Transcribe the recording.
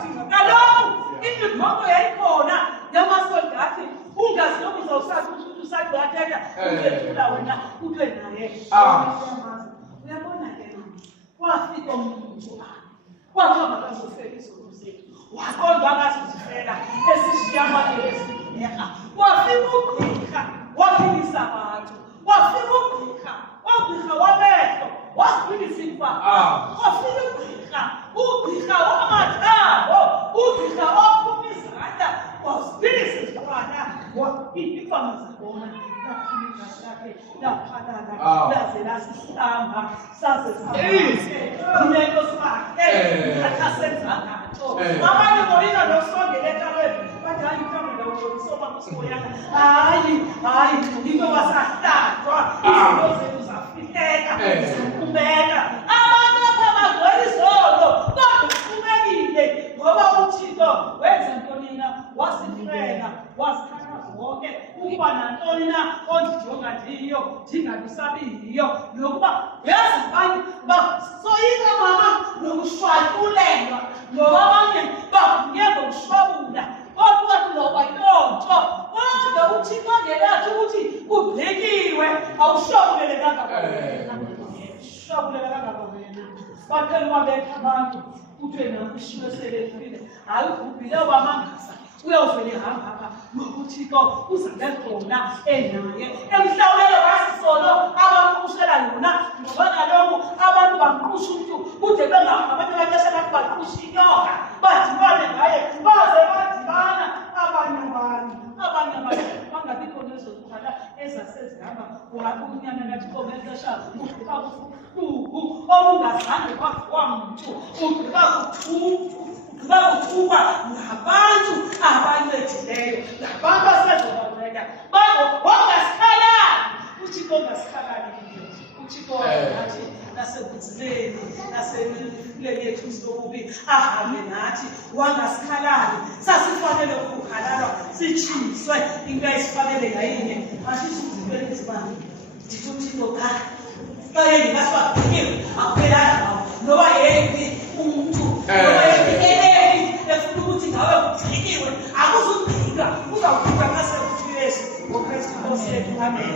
Thixo. Kaloku imibhoko yayikhona yamasoldati ungazi lokhu uzawusazi ukuthi usaqala athetha uthethula wena uthe naye. Uyabona ke wafika umuntu kwathiwa makazofela izolo zethu waqondwa akazozifela esishiya amanye esineha wafika ugqirha waphilisa abantu wafika ugqirha wamehlo wasiphilisa imfa wafika ugqirha wamathambo ugqirha waphuma izandla wasiphilisa izilwana iifama zabona laze lasihlamba saze yinento simakhe athasenzangatsho abanye ngoyina nosondele ekalweni bathi hayi mhlawumbe ndawujolisoma kusiboyana hayi into wasahlatshwa izinto zethu zafihleka ziqhubeka abantu apha bagcwele izolo kodwa uqhubekile ngoba uthixo wenza ntoni na wasifela wasikhalaza wonke ukuba nantoni na ondijonga ndiyo ndingabisabiyiyo nokuba yazi abanye basoyika mama nokushwatulelwa ngoba abanye bavuye ngokushwabula kodwa kuloba yonto kodwa uthixo ngelathi ukuthi kubhekiwe awushwabulele kangaka wena shwabulela kangaka wena baphela babetha abantu kuthiwe nakushiwe selefile hayi ubhubhile wamangasa uyawuvele hamba apha nokuthixo uzabe khona enaye emhlawulelo wasisono abamqushela yona ngoba kaloku abantu bamqusha umntu kude bengabantu abaxesha bathi baqusha inyoka badibane ngaye baze badibana abanye abantu bangabikho nezokukhala ezasezihamba unyana kathixo ngexesha ugqiba kufukuku okungazange kwavuka mntu ugqiba kuthukwa ngabantu abancedileyo ngabantu asezobanceda wangasikhalali uthixo ongasikhalali uthixo nathi nasebunzimeni nasemleni yethu sokubi ahambe nathi wangasikhalali sasifanele ukukhalalwa sitshiswe into esifanele ngayinye ashisho izintweni ezibani ndithi uthixo xa yendingasibabhekiwe akuphelanga ngawo noba yeyiphi umuntu noba yeyiphi efuna ukuthi ngawe kubhekiwe akuzubhika uzawubhika ngasekuthi uyesu ngokristu Nkosi yethu amen.